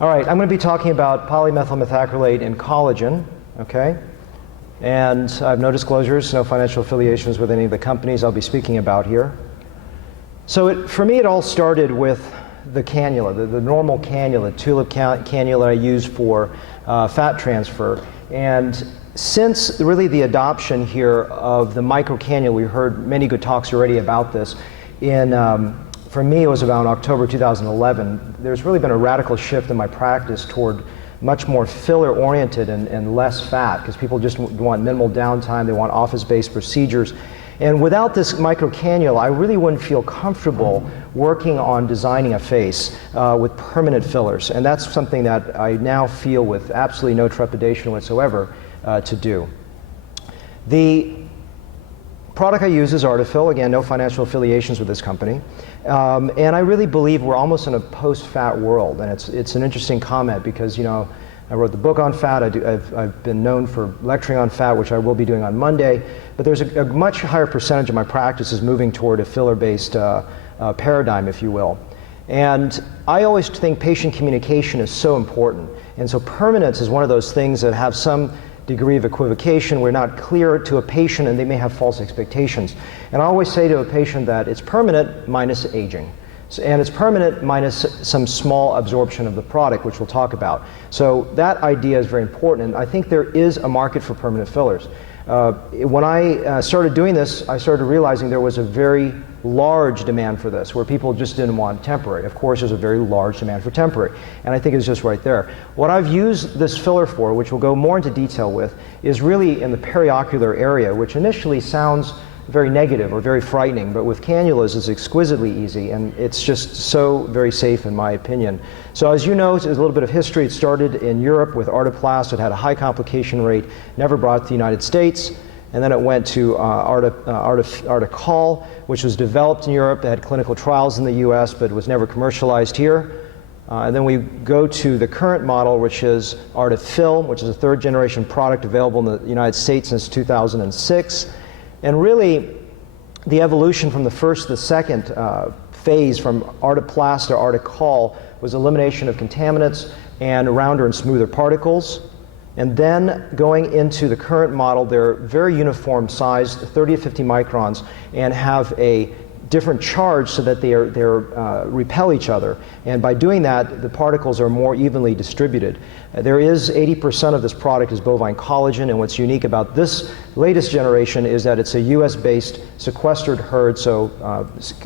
All right, I'm going to be talking about polymethyl methacrylate and collagen, okay? And I have no disclosures, no financial affiliations with any of the companies I'll be speaking about here. So for me, it all started with the cannula, the normal cannula, tulip cannula I use for fat transfer. And since really the adoption here of the micro cannula, we heard many good talks already about this. For me, it was about October 2011. There's really been a radical shift in my practice toward much more filler-oriented and less fat, because people just want minimal downtime, they want office-based procedures. And without this micro cannula, I really wouldn't feel comfortable working on designing a face with permanent fillers. And that's something that I now feel with absolutely no trepidation whatsoever to do. The product I use is Artefill. Again, no financial affiliations with this company. And I really believe we're almost in a post-fat world. And it's an interesting comment because, you know, I wrote the book on fat. I've been known for lecturing on fat, which I will be doing on Monday. But there's a much higher percentage of my practice is moving toward a filler-based paradigm, if you will. And I always think patient communication is so important. And so permanence is one of those things that have some degree of equivocation. We're not clear to a patient and they may have false expectations. And I always say to a patient that it's permanent minus aging. And it's permanent minus some small absorption of the product, which we'll talk about. So that idea is very important, and I think there is a market for permanent fillers. When I started doing this, I started realizing there was a very large demand for this, where people just didn't want temporary. Of course, there's a very large demand for temporary, and I think it's just right there. What I've used this filler for, which we'll go more into detail with, is really in the periocular area, which initially sounds very negative or very frightening, but with cannulas it's exquisitely easy, and it's just so very safe in my opinion. So as you know, there's a little bit of history. It started in Europe with Arteplast. It had a high complication rate, never brought to the United States, and then it went to artecoll, which was developed in Europe. It had clinical trials in the US, but was never commercialized here. And then we go to the current model, which is Artefill, which is a third generation product available in the United States since 2006. And really, the evolution from the first to the second phase, from Arteplast to artecoll, was elimination of contaminants and rounder and smoother particles. And then going into the current model, they're very uniform sized, 30 to 50 microns, and have a different charge so that they repel each other. And by doing that, the particles are more evenly distributed. There is 80% of this product is bovine collagen, and what's unique about this latest generation is that it's a US-based sequestered herd, so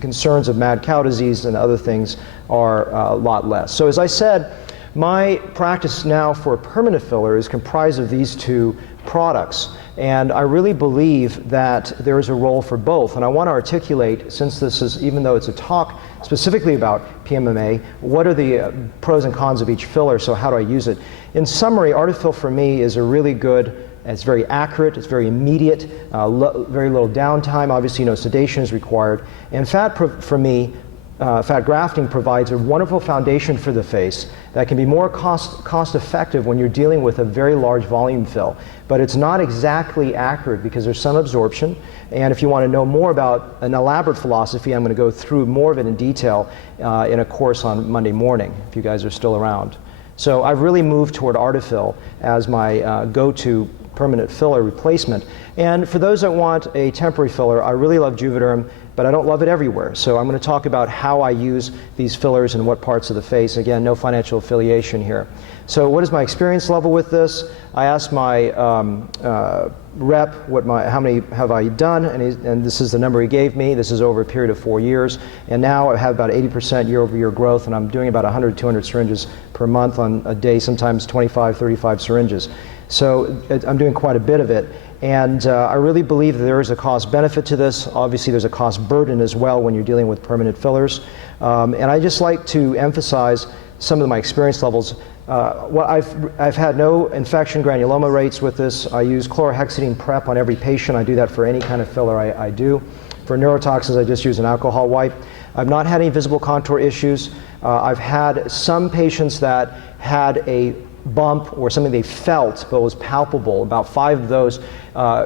concerns of mad cow disease and other things are a lot less. So as I said, my practice now for a permanent filler is comprised of these two products. And I really believe that there is a role for both. And I want to articulate, since this is, even though it's a talk specifically about PMMA, what are the pros and cons of each filler, so how do I use it? In summary, Artefill for me is a really good, it's very accurate, it's very immediate, very little downtime, obviously no sedation is required. And fat grafting provides a wonderful foundation for the face that can be more cost effective when you're dealing with a very large volume fill. But it's not exactly accurate because there's some absorption. And if you want to know more about an elaborate philosophy, I'm going to go through more of it in detail in a course on Monday morning, if you guys are still around. So I've really moved toward Artefill as my go-to permanent filler replacement. And for those that want a temporary filler, I really love Juvederm, but I don't love it everywhere. So I'm going to talk about how I use these fillers in what parts of the face. Again, no financial affiliation here. So what is my experience level with this? I asked my rep how many have I done, and this is the number he gave me. This is over a period of 4 years, and now I have about 80% year-over-year growth, and I'm doing about 100, 200 syringes per month on a day, sometimes 25, 35 syringes. So I'm doing quite a bit of it. And I really believe that there is a cost benefit to this. Obviously, there's a cost burden as well when you're dealing with permanent fillers. And I just like to emphasize some of my experience levels. I've had no infection granuloma rates with this. I use chlorhexidine prep on every patient. I do that for any kind of filler I do. For neurotoxins, I just use an alcohol wipe. I've not had any visible contour issues. I've had some patients that had a bump or something they felt but was palpable. About 5 of those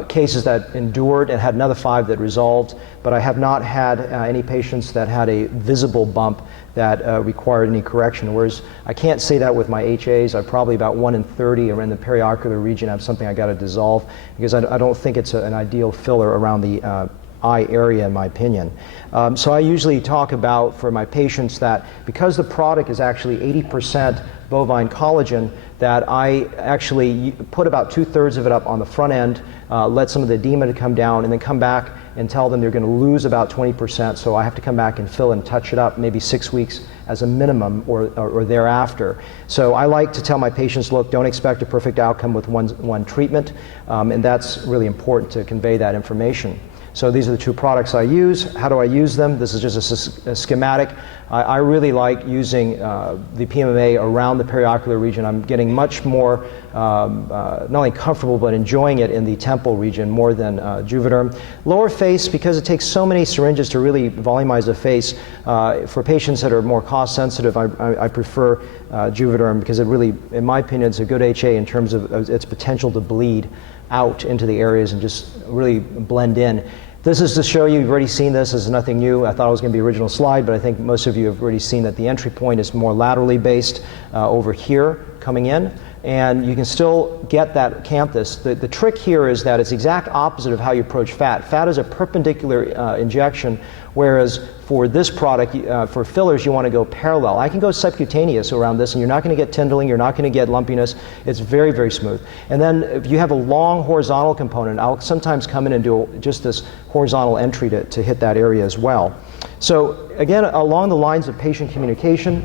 cases that endured and had another 5 that resolved, but I have not had any patients that had a visible bump that required any correction, whereas I can't say that with my HAs. I probably about 1 in 30 are in the periocular region have something I got to dissolve, because I don't think it's an ideal filler around the eye area, in my opinion. So I usually talk about for my patients that because the product is actually 80% bovine collagen, that I actually put about 2/3 of it up on the front end, let some of the edema to come down, and then come back and tell them they're going to lose about 20%. So I have to come back and fill and touch it up maybe 6 weeks as a minimum, or thereafter. So I like to tell my patients, look, don't expect a perfect outcome with one treatment, and that's really important to convey that information. So these are the 2 products I use. How do I use them? This is just a schematic. I really like using the PMMA around the periocular region. I'm getting much more, not only comfortable, but enjoying it in the temple region more than juvederm. Lower face, because it takes so many syringes to really volumize the face, for patients that are more cost sensitive, I prefer juvederm, because it really, in my opinion, it's a good HA in terms of its potential to bleed out into the areas and just really blend in. This is to show you, you've already seen this, this is nothing new. I thought it was going to be the original slide, but I think most of you have already seen that the entry point is more laterally based over here coming in, and you can still get that canthus. The trick here is that it's the exact opposite of how you approach fat. Fat is a perpendicular injection, whereas for this product, for fillers, you want to go parallel. I can go subcutaneous around this, and you're not going to get tindling, you're not going to get lumpiness. It's very, very smooth. And then if you have a long horizontal component, I'll sometimes come in and do just this horizontal entry to hit that area as well. So again, along the lines of patient communication,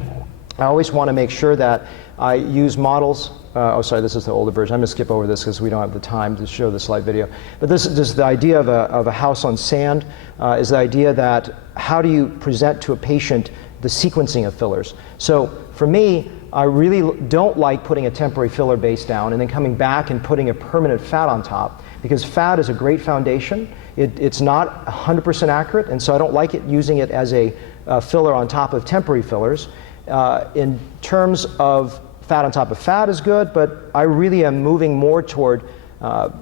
I always want to make sure that I use models. Oh, sorry, this is the older version. I'm going to skip over this because we don't have the time to show the slide video. But this is the idea of a house on sand, is the idea that how do you present to a patient the sequencing of fillers. So for me, I really don't like putting a temporary filler base down and then coming back and putting a permanent fat on top, because fat is a great foundation. It's not 100% accurate, and so I don't like using it as a filler on top of temporary fillers. In terms of fat on top of fat is good, but I really am moving more toward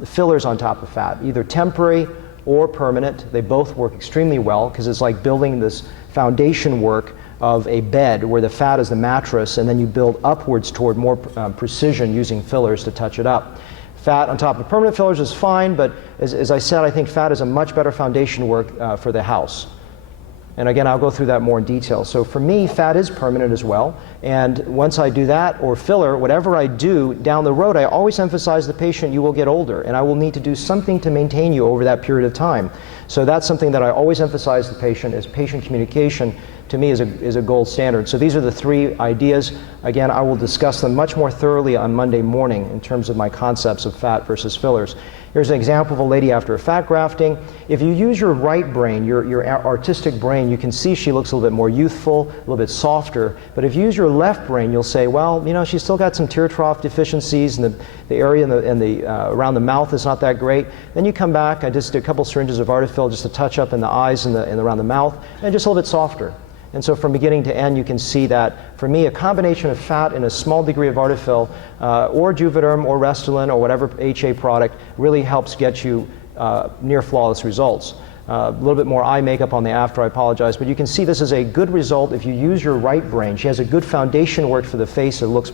fillers on top of fat, either temporary or permanent. They both work extremely well, because it's like building this foundation work of a bed where the fat is the mattress, and then you build upwards toward more precision using fillers to touch it up. Fat on top of permanent fillers is fine, but as I said, I think fat is a much better foundation work for the house. And again, I'll go through that more in detail. So for me, fat is permanent as well. And once I do that, or filler, whatever I do down the road, I always emphasize the patient, you will get older, and I will need to do something to maintain you over that period of time. So that's something that I always emphasize the patient, is patient communication, to me, is a gold standard. So these are the 3 ideas. Again, I will discuss them much more thoroughly on Monday morning in terms of my concepts of fat versus fillers. Here's an example of a lady after a fat grafting. If you use your right brain, your artistic brain, you can see she looks a little bit more youthful, a little bit softer. But if you use your left brain, you'll say, well, you know, she's still got some tear trough deficiencies, and the area around the mouth is not that great. Then you come back, I just did a couple syringes of Artefill just to touch up in the eyes and around the mouth, and just a little bit softer. And so from beginning to end, you can see that, for me, a combination of fat and a small degree of Artefill, or juvederm, or Restylane, or whatever HA product, really helps get you near flawless results. A little bit more eye makeup on the after, I apologize, but you can see this is a good result if you use your right brain. She has a good foundation work for the face. It looks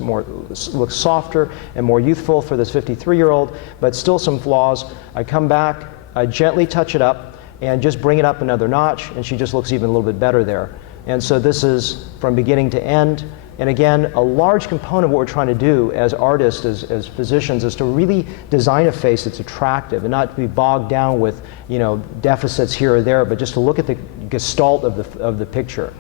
softer and more youthful for this 53-year-old, but still some flaws. I come back, I gently touch it up, and just bring it up another notch, and she just looks even a little bit better there. And so this is from beginning to end. And again, a large component of what we're trying to do as artists, as physicians, is to really design a face that's attractive and not to be bogged down with, you know, deficits here or there, but just to look at the gestalt of the picture.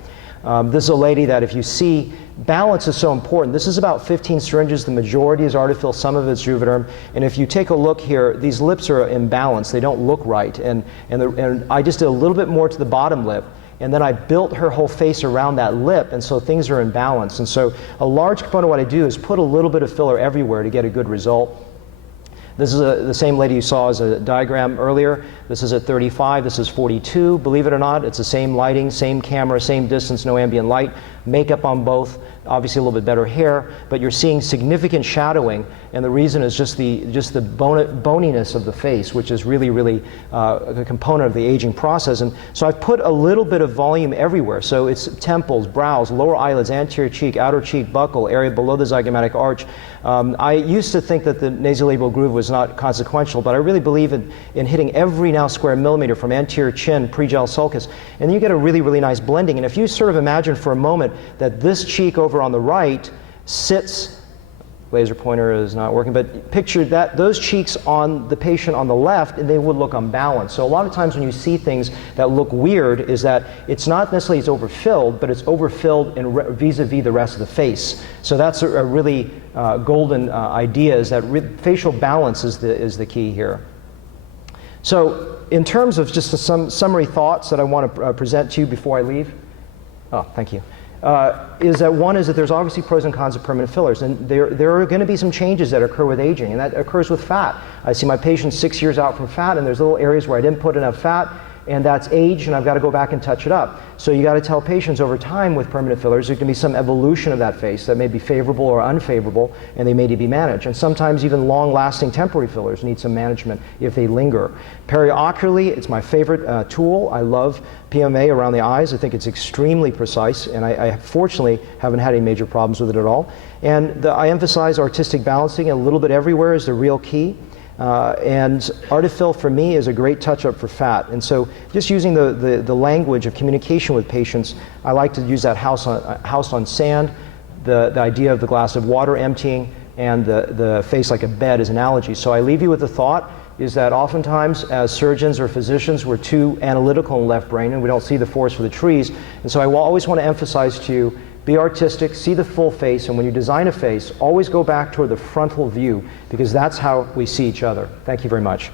This is a lady that, if you see, balance is so important. This is about 15 syringes. The majority is Artefill, some of it's juvederm. And if you take a look here, these lips are imbalanced. They don't look right. And I just did a little bit more to the bottom lip, and then I built her whole face around that lip, and so things are in balance. And so a large component of what I do is put a little bit of filler everywhere to get a good result. This is the same lady you saw as a diagram earlier. This is at 35, this is 42. Believe it or not, it's the same lighting, same camera, same distance, no ambient light, makeup on both, obviously a little bit better hair, but you're seeing significant shadowing, and the reason is just the boniness of the face, which is really a component of the aging process. And so I've put a little bit of volume everywhere. So it's temples, brows, lower eyelids, anterior cheek, outer cheek, buccal, area below the zygomatic arch. I used to think that the nasolabial groove was not consequential, but I really believe in hitting every now square millimeter from anterior chin, pre-gel sulcus, and then you get a really nice blending. And if you sort of imagine for a moment that this cheek over on the right sits, laser pointer is not working, but picture that those cheeks on the patient on the left, and they would look unbalanced. So a lot of times when you see things that look weird is that it's not necessarily it's overfilled, but it's overfilled in vis-a-vis the rest of the face. So that's a really golden idea, is that facial balance is the key here. So in terms of just some summary thoughts that I want to present to you before I leave. Oh, thank you. Is that one is that there's obviously pros and cons of permanent fillers, and there are going to be some changes that occur with aging, and that occurs with fat. I see my patients 6 years out from fat, and there's little areas where I didn't put enough fat, and that's age, and I've got to go back and touch it up. So you got to tell patients over time with permanent fillers there can be some evolution of that face that may be favorable or unfavorable, and they may need to be managed. And sometimes even long-lasting temporary fillers need some management if they linger. Periocularly, it's my favorite tool. I love PMMA around the eyes. I think it's extremely precise, and I fortunately haven't had any major problems with it at all. And I emphasize artistic balancing a little bit everywhere is the real key. And Artefill for me is a great touch-up for fat. And so just using the language of communication with patients, I like to use that house on sand, the idea of the glass of water emptying, and the face like a bed as analogies. So I leave you with the thought is that oftentimes as surgeons or physicians we're too analytical in the left brain and we don't see the forest for the trees. And so I will always want to emphasize to you, be artistic, see the full face, and when you design a face, always go back toward the frontal view, because that's how we see each other. Thank you very much.